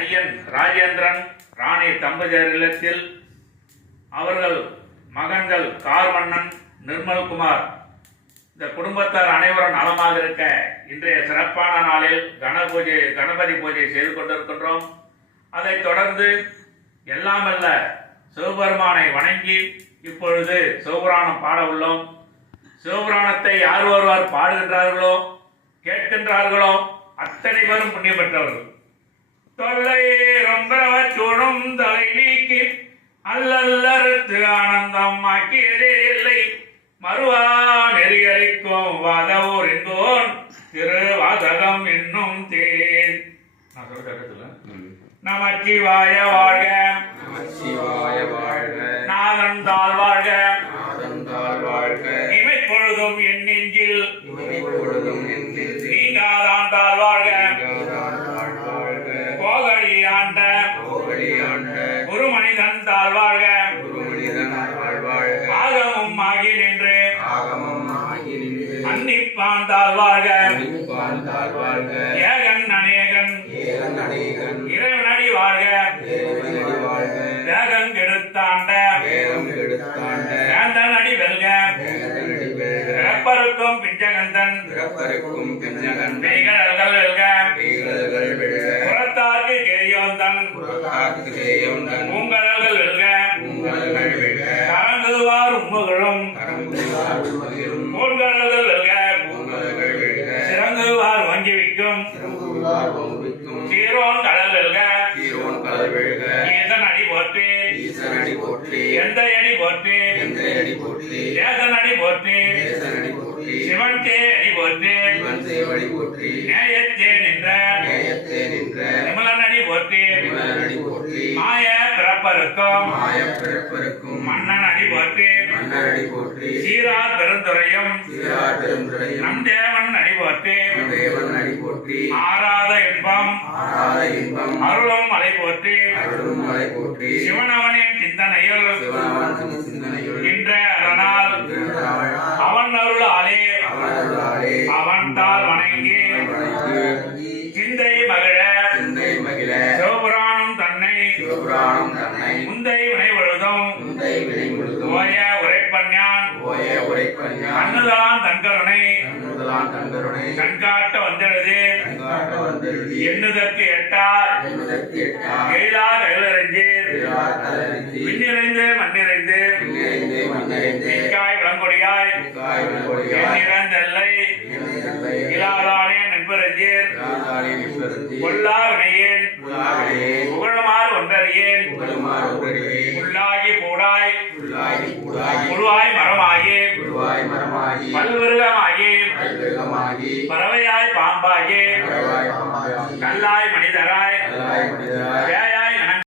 ஐயன் ராஜேந்திரன் ராணி தம்பதியர் இல்லத்தில் அவர்கள் மகன்கள் கார்வண்ணன் நிர்மல்குமார் இந்த குடும்பத்தார் அனைவரும் நலமாக இருக்க இன்றைய சிறப்பான நாளில் கணபூஜை கணபதி பூஜை செய்து கொண்டிருக்கின்றோம். அதைத் தொடர்ந்து எல்லாமல்ல சிவபெருமானை வணங்கி இப்பொழுது சிவபுராணம் பாட உள்ளோம். சிவபுராணத்தை யார் ஒருவர் பாடுகின்றார்களோ கேட்கின்றார்களோ அத்தனை பேரும் புண்ணியம் பெற்றவர்கள். தொல்லை ரொம்ப சுடும் தலை நீக்கி அல்லல்லறுத்து ஆனந்தம் ஆக்கியதே இல்லை மறுவா நெறியறிக்கும் வாதவூர் என்போன் திருவாதகம் என்னும் தேன். நான் நமச்சிவாய வாழ்க. நமச்சிவாய வாழ்க. நாதன் தாழ் வாழ்க. நாதந்தாள் வாழ்க. இமை பொழுதும் என் நெஞ்சில் இமைப்பொழுதும் நின்றில் நீங்காதான் ஆண்ட ஒரு மனிதன் தாழ் வாழ்க. குருமனிதன் வாழ்க. ஆகமும் ஆகி நின்று. அன்னிப்பான் தாழ் வாழ்க. அன்னிப்பாந்தாள் வாழ்க. ஏகன் அநேகன். இறைவனடி வாழ்க. வேகம் கெடுத்தாண்ட. வேந்தன் அடி வெல்க. பிறப்பருக்கும் பிஞ்சகந்தன். பிறப்பருக்கும் பின்னகன் மெய்கடல்கள் வெல்க. புறத்தாக்கு தேயந்தன் பூங்கடல்கள் வெல்க உங்கள்கள் விழுக கலந்துவார் உண்முகளும் கரங்குவார் உலகிலும் பூங்கடல்கள் வெல்க உங்கள்கள் விழுக சிறங்குவார் வங்கிவிக்கும் சிறங்குவார் வங்குவிக்கும் சீரோன் கடல் வெல்க சீரோன் கடல் விழுக ஈசன் அடி போற்றி. ஈசனடி போற்றி. எந்த அடி போற்றி. எந்தையடி போற்றி. தேசன் அடி போற்றி. தேசனடி போற்றி. சிவன் தே அடி போற்றி. சிவன் சேவடி போற்றி. நேயத்தே நின்ற நேயத்தே நின்ற நிமலன் அடி போற்றி விமலனடி போற்றி மாய பிறப்பருக்கும் பிறப்பருக்கும் மன்னன் அடி போற்றி. மன்னரடி போற்றி. சீரார் பெருந்துரையும் சீரார் பெருந்துரையும் நம் தேவன் அடி போற்றி. தேவன் அடி போற்றி. ஆராத இன்பம். ஆராத இன்பம். அருளும் மலை போற்றி. அருளும் மலை போற்றி. சிவனவனின் சிந்தனையில். சிவனவன் கண்காட்ட எண்ணுதற்கு எட்டா எண்ணுதற்கு எட்டா எயிலா கைலறிஞ்சு பிறார் கலரித்து விண்ணிறைந்து மண்ணிறைந்து. மிக்காய் விளங்கொடியாய். எண்ணிறந்தல்லை எண்ணிறந்தை இலாதானே நண்பரஞ்சீர் கொல்லா வினையேன் உள்ளாகவே முழுவாய் மரமாகி குருவாய் மரமாகி பல்விருகமாகி பல்விருகமாகி பறவையாய் பாம்பாகி கல்லாய் மனிதராய் கல்லாய் மனிதராய்